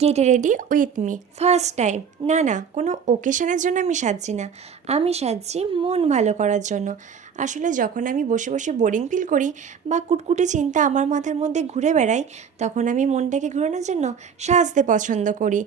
Get ready with me first time. না না, কোনো ওকেশনের জন্য আমি সাজছি না, আমি সাজছি মন ভালো করার জন্য। আসলে যখন আমি বসে বসে বোরিং ফিল করি বা কুটকুটে চিন্তা আমার মাথার মধ্যে ঘুরে বেড়ায়, তখন আমি মনটাকে ঘোরানোর জন্য সাজতে পছন্দ করি।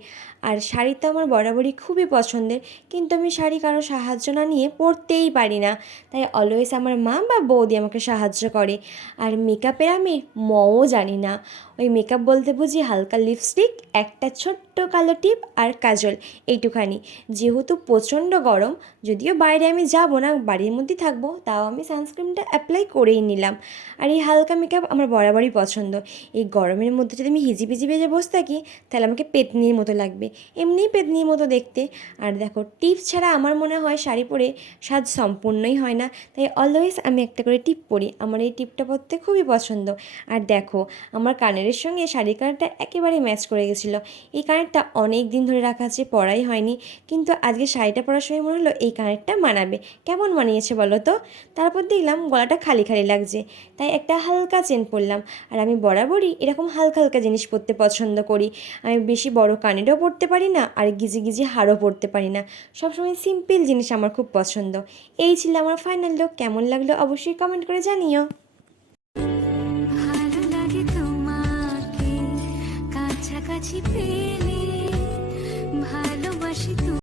আর শাড়ি তো আমার বরাবরই খুবই পছন্দের, কিন্তু আমি শাড়ি কারো সাহায্য না নিয়ে পরতেই পারি না। তাই অলওয়েজ আমার মা বা বৌদি আমাকে সাহায্য করে। আর মেকআপের আমি মও জানি না। ওই মেকআপ বলতে বুঝি হালকা লিপস্টিক, একটা ছোট্ট কালো টিপ আর কাজল, এইটুখানি। যেহেতু প্রচণ্ড গরম, যদিও বাইরে আমি যাব না, বাড়ির মধ্যেই থাকবো, তাও আমি সানস্ক্রিনটা অ্যাপ্লাই করেই নিলাম। আর এই হালকা মেকআপ আমার বরাবরই পছন্দ। এই গরমের মধ্যে যদি আমি হিজিবিজি বেজে বসে থাকি, তাহলে আমাকে পেতনির মতো লাগবে, এমনিই পেতনির মতো দেখতে। আর দেখো, টিপ ছাড়া আমার মনে হয় শাড়ি পরে সাজ সম্পূর্ণই হয় না। তাই অলওয়েজ আমি একটা করে টিপ পরি, আমার এই টিপটা পরতে খুবই পছন্দ। আর দেখো, আমার কানেরের সঙ্গে শাড়ির কানেরটা একেবারে ম্যাচ করে গেছিলো। এই কানেরটা অনেক দিন ধরে রাখা আছে, পরাই হয়নি, কিন্তু আজকে শাড়িটা পরার সময় মনে হলো এই কানেরটা মানাবে। কেমন মানিয়েছে বলো তো? তারপর দেখলাম গলাটা খালি খালি লাগছে, তাই একটা হালকা চেন পরলাম। আর আমি বরাবরই এরকম হালকা হালকা জিনিস পরতে পছন্দ করি। আমি বেশি বড় কানেরও পরতে পারি না, আর গিজি গিজি হারও পরতে পারি না। সবসময় সিম্পল জিনিস আমার খুব পছন্দ। এই ছিল আমার ফাইনাল লুক। কেমন লাগলো অবশ্যই কমেন্ট করে জানিও। ভালো লাগে তোমাকে কাছাকাছি পেলে, ভালোবাসি।